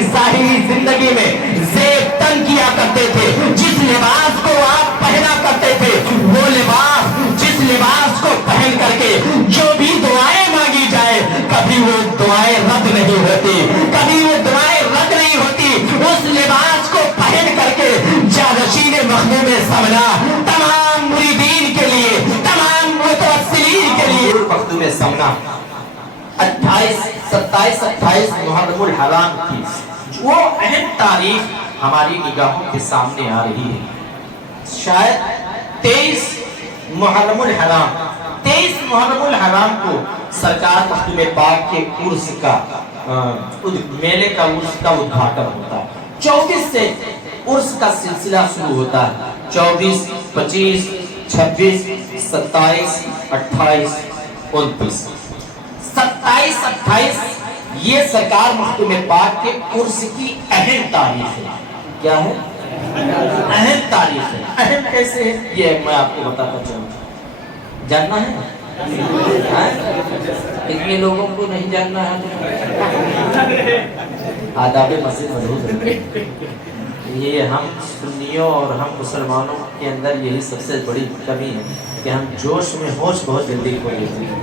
اپنی ظاہری زندگی میں زیب تن کیا کرتے تھے، جس لباس کو آپ پہنا کرتے تھے، وہ لباس جس لباس کو پہن کر کے جو بھی دعائیں مانگی جائے کبھی وہ دعائیں رد نہیں ہوتی، کبھی وہ دعائیں رد نہیں ہوتی۔ اس لباس کو پہن کر کے جانشین مخدوم سمنا تمام مریدین کے لیے، تمام متوسلین کے لیے مخدوم سمنا 27-28 محرم الحرام کی وہ اہم تاریخ ہماری نگاہوں کے سامنے آ رہی ہے۔ شاید 23 محرم الحرام کو سرکار مخدوم پاک کے عرس کا میلے کا عرس کا ادھاٹن ہوتا ہے۔ 24 سے عرس کا سلسلہ شروع ہوتا ہے، 24، 25، 26، 27، 28، 29۔ 27-28 یہ سرکار مخدوم پاک کے عرس کی اہم تاریخ ہے۔ کیا ہے؟ اہم تاریخ ہے۔ اہم کیسے ہے یہ میں آپ کو بتاتا چلوں، جاننا ہے؟ اتنے لوگوں کو نہیں جاننا ہے؟ آداب مسجد مضبوط ہے۔ یہ ہم سنیوں اور ہم مسلمانوں کے اندر یہی سب سے بڑی کمی ہے کہ ہم جوش میں ہوش بہت جلدی کھو لیتے ہیں،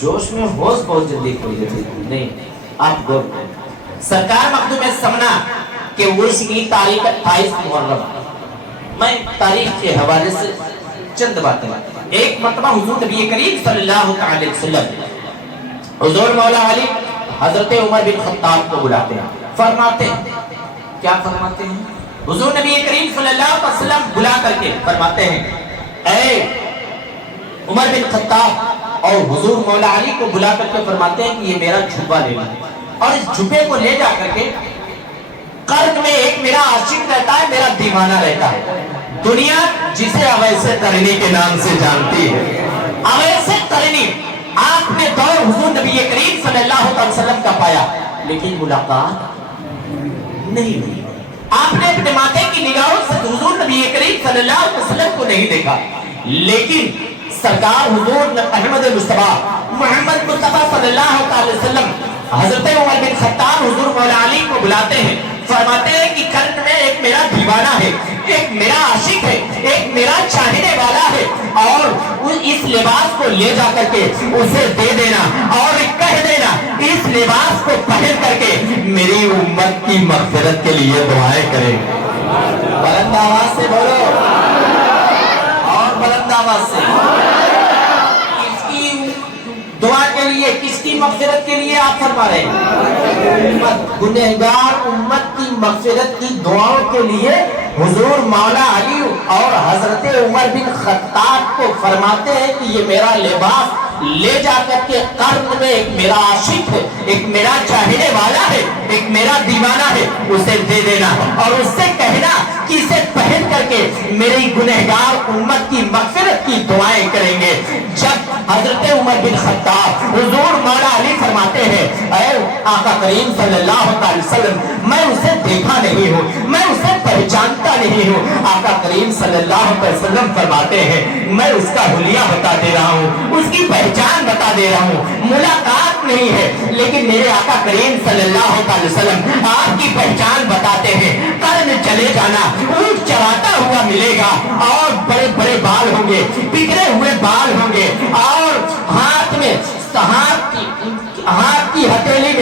جوش میں ہوش بہت جلدی کھو لیتے ہیں۔ نہیں، آپ غور کریں، سرکار مخدوم سمنا کہ عرس کی تاریخ 28 محرم۔ میں تاریخ کے حوالے سے چند باتیں، ایک مرتبہ حضور نبی کریم صلی اللہ علیہ وسلم حضور مولا علی حضرت عمر بن خطاب کو بلاتے ہیں، فرماتے ہیں، کیا فرماتے ہیں؟ حضور نبی کریم صلی اللہ علیہ وسلم بلا کر کے فرماتے ہیں، اے عمر بن خطاب، اور حضور مولا علی کو بلا کر کے فرماتے ہیں کہ یہ میرا جھبا لینا ہے، اور اس جھبے کو لے جا کر کے قرض میں ایک میرا عاشق رہتا ہے، میرا دیوانہ رہتا ہے، دنیا جسے اویس قرنی کے نام سے جانتی ہے۔ اویس قرنی آپ نے دور حضور نبی کریم صلی اللہ علیہ وسلم کا پایا، لیکن ملاقات نہیں ہوئی۔ آپ نے اپنے ماتھے کی نگاہوں سے حضور نبی کریم صلی اللہ علیہ وسلم کو نہیں دیکھا، لیکن سرکار حضور احمد مصطفیٰ محمد مصطفیٰ صلی اللہ علیہ وسلم حضرت عمر بن خطاب حضور مولا علی کو بلاتے ہیں، فرماتے ہیں کہ قلب میں ایک میرا دیوانہ ہے، ایک میرا عاشق ہے، ایک میرا چاہنے والا ہے، اور اس لباس کو لے جا کر کے اسے دے دینا اور کہہ دینا اس لباس کو پہن کر کے میری امت کی مغفرت کے لیے دعائیں کرے۔ بلند آواز سے بولو، اور بلند آواز سے، کس کی دعا کے لیے، کس کی مغفرت کے لیے آپ فرما رہے ہیں؟ گنہگار امت کی مغفرت کی دعاؤں کے لیے حضور مولا علی اور حضرت عمر بن خطاب کو فرماتے ہیں کہ یہ میرا لباس لے جا کر کے قرن میں ایک میرا عاشق ہے، ایک میرا چاہنے والا ہے، ایک میرا دیوانہ ہے، اسے دے دینا اور اس سے کہنا کہ اسے پہن کر کے میری گنہگار امت کی مغفرت کی دعائیں کریں گے۔ جب حضرت عمر بن خطاب حضور مولا علی فرماتے ہیں، اے آقا کریم صلی اللہ علیہ وسلم، میں اسے دیکھا نہیں ہوں، میں اسے پہچانتا نہیں ہوں۔ آقا کریم صلی اللہ علیہ وسلم فرماتے ہیں، میں اس کا حلیہ بتا دے رہا ہوں، اس کی پہچان بتا دے رہا ہوں، ملاقات نہیں ہے، لیکن میرے آقا کریم صلی اللہ علیہ وسلم آپ کی پہچان بتاتے ہیں، قرن چلے جانا، اونٹ چراتا ہوا ملے گا، اور بڑے بڑے بال ہوں گے، بکھرے ہوئے بال ہوں گے، اور ہاتھ میں ہاتھ کی ہتھیلی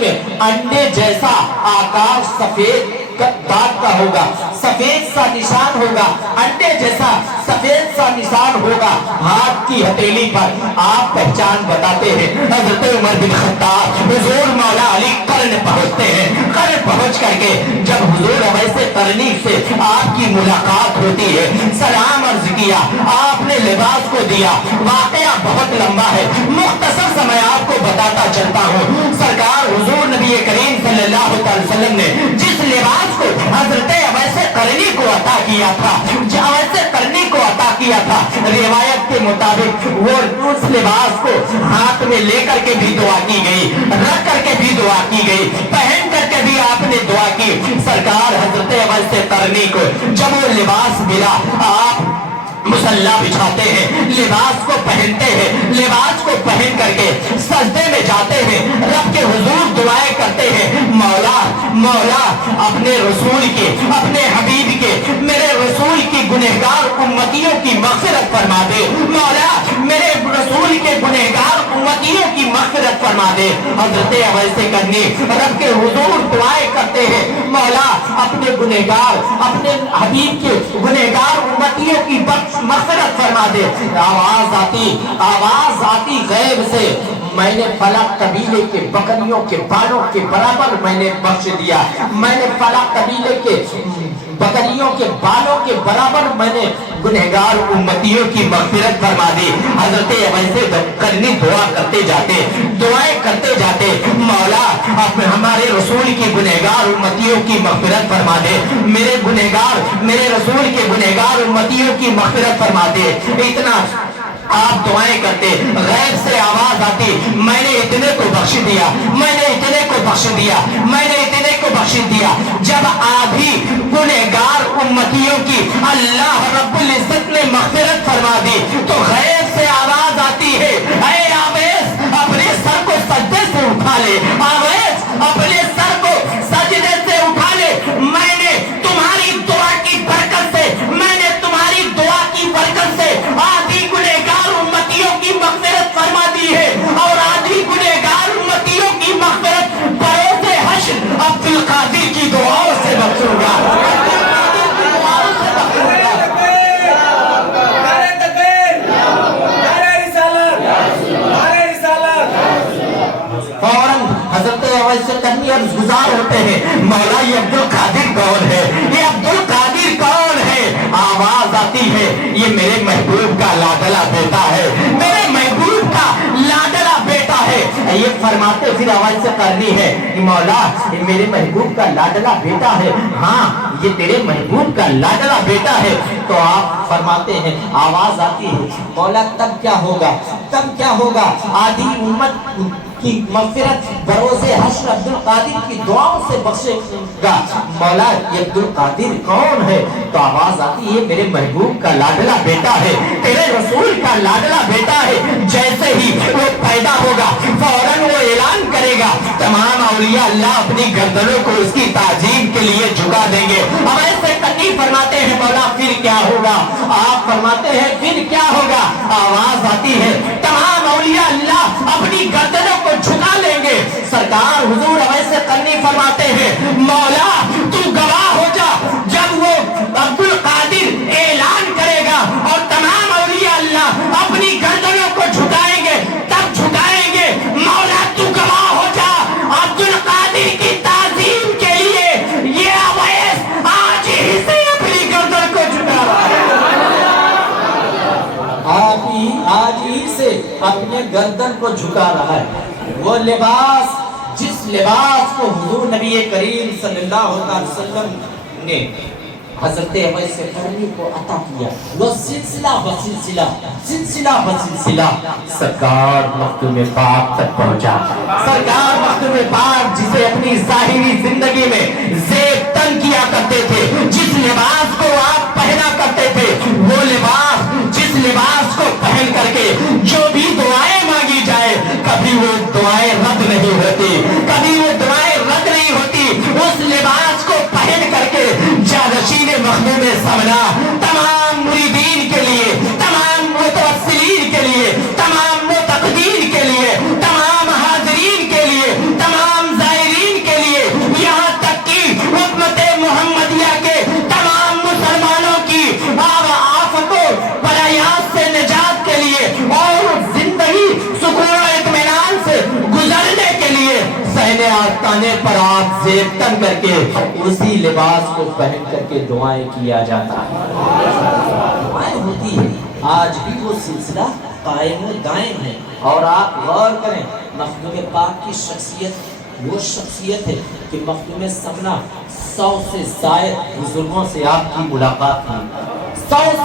میں انڈے جیسا آکار سفید داغ کا ہوگا، سفید سا نشان ہوگا، انڈے جیسا سفید سا نشان ہوگا ہاتھ کی ہتھیلی پر۔ آپ پہچان بتاتے ہیں، حضرت عمر بن خطاب حضور مولا علی قرن پہنچتے ہیں، قرن پہنچ کر کے جب حضور اویس قرنی سے آپ کی ملاقات ہوتی ہے، سلام عرض کیا، آپ نے لباس کو دیا۔ واقعہ بہت لمبا ہے، مختصر سا میں آپ کو بتاتا چلتا ہوں۔ سرکار حضور نبی کریم صلی اللہ علیہ وسلم نے جس لباس کو حضرت اویس قرنی کو عطا کیا تھا، روایت کے مطابق وہ اس لباس کو ہاتھ میں لے کر کے بھی دعا کی گئی، رکھ کر کے بھی دعا کی گئی، پہن کر کے بھی آپ نے دعا کی۔ سرکار حضرت اویس قرنی کو جب وہ لباس ملا، آپ مصلی بچھاتے ہیں، لباس کو پہنتے ہیں، لباس کو پہن کر کے سجدے میں جاتے ہیں، رب کے حضور دعائیں کرتے ہیں، مولا اپنے رسول کے، اپنے حبیب کے، میرے رسول کی گنہگار امتیوں کی مغفرت فرما دے مولا، میرے رسول کے گنہگار امتیوں کی مغفرت فرما دے۔ حضرت اویس کرنی رب کے حضور دعائیں کرتے ہیں، مولا اپنے گنہگار، اپنے حبیب کے گنہگار امتیوں کی مغفرت فرما دے۔ آواز آتی غیب سے، میں نے فلاں قبیلے کے بکریوں کے بالوں کے برابر میں نے بخش دیا، میں نے فلاں قبیلے کے بکریوں کے بالوں کے برابر میں نے گنہگار امتیوں کی مغفرت فرما دی۔ حضرت اویس کرنی دعا کرتے جاتے، دعائیں کرتے جاتے، مولا آپ ہمارے رسول کی گنہگار امتیوں کی مغفرت فرما دے، میرے گنہگار، میرے رسول کے گنہگار امتیوں کی مغفرت فرما دے۔ اتنا آپ دعائیں کرتے، غیب سے آواز آتی، میں نے اتنے کو بخش دیا، میں نے اتنے کو بخش دیا، میں نے اتنے کو بخش دیا۔ جب آدھی گنہگار امتیوں کی اللہ رب العزت نے مغفرت فرما دی تو غیب سے آواز آتی ہے، اے اویس اپنے سر کو سجدے سے اٹھا لے، اویس اپنے سر کو سجدے سے اٹھا لے، میں نے تمہاری دعا کی برکت سے، میں نے تمہاری دعا کی برکت سے آدھی گنہگار امتیوں کی مغفرت فرما دی ہے، اور آدھی گنہگار امتیوں کی مغفرت بروز حشر عبد القادر کی دعاؤں سے بخشوں گا۔ فوراً حضرت اویس کرنی عرض گزار ہوتے ہیں، مولا یہ عبد القادر کون ہے، یہ عبد القادر کون ہے؟ آواز آتی ہے، یہ میرے محبوب کا لاڈلا بیٹا ہے، میرے محبوب کا لاڈلا بیٹا ہے۔ یہ فرماتے پھر اویس کرنی ہے کہ مولا یہ میرے محبوب کا لاڈلا بیٹا ہے، ہاں یہ تیرے محبوب کا لاڈلا بیٹا ہے۔ تو آپ فرماتے ہیں، آواز آتی ہے، مولا تب کیا ہوگا، تب کیا ہوگا؟ آدھی امت کی مغفرت بروز حشر عبد القادر کی دعاؤں سے بخشے گا۔ مولا یہ عبد القادر کون ہے؟ تو آواز آتی ہے، میرے محبوب کا لاڈلا بیٹا ہے، تیرے رسول کا لاڈلا بیٹا ہے۔ جیسے ہی وہ پیدا ہوگا فوراً وہ اعلان کرے گا، تمام اولیاء اللہ اپنی گردنوں کو اس کی تعظیم کے لیے جھکا دیں گے۔ اب ایسے تقریب فرماتے ہیں، مولا پھر کیا ہوگا؟ آپ فرماتے ہیں پھر کیا ہوگا؟ آواز آتی ہے، تمام اولیاء اللہ اپنی گردنوں کو جھکا لیں گے۔ سرکار حضور اویس کرنی فرماتے ہیں، مولا تو گواہ ہو جا، جب وہ عبد القادر اعلان کرے گا اور تمام اولیاء اللہ اپنی گردنوں کو جھکائیں گے، تب جھکائیں گے، مولا تو گواہ ہو جا عبد القادر کی تعظیم کے لیے یہ اویس آج ہی سے اپنی گردن کو جھکا رہا ہے، آج ہی سے اپنے گردن کو جھکا رہا ہے۔ وہ لباس، جس لباس کو حضور نبی کریم صلی اللہ علیہ وسلم نے حضرت اویس کرنی کو عطا کیا، وہ سلسلہ بسلسلہ، سلسلہ بسلسلہ سرکار مختوم پاک تک پہنچا۔ سرکار مختوم پاک جسے اپنی ظاہری زندگی میں زیب تن کیا کرتے تھے، جس لباس کو آپ پہنا کرتے تھے، وہ لباس، جس لباس کو پہن کر کے جو بھی دعائیں مانگی جائے کبھی وہ دعائیں رد نہیں ہوتی، کبھی وہ دعائیں رد نہیں ہوتی۔ اس لباس کو پہن کر کے جانشین مخدوم سمنا تمام مریدین کے لیے، تمام متوسلین کے لیے، تمام متقدین کے لیے، تمام حاضرین کے لیے، تمام زائرین کے لیے، یہاں تک کہ امت محمدیہ کے تمام مسلمانوں کی آفتوں پریات سے نجات کے لیے اور زندگی سکون و اطمینان سے گزرنے کے لیے صحن آستانے پر آپ زیب تن کر کے اسی لباس کو پہن کر کے دعائیں کیا جاتا ہے، دعائیں ہوتی ہے۔ آج بھی وہ سلسلہ قائم و دائم ہے، اور آپ غور کریں مخدوم پاک کی شخصیت وہ شخصیت ہے کہ مخدوم سمنا 100 سے زائد بزرگوں سے آپ کی ملاقات ہوئی، 100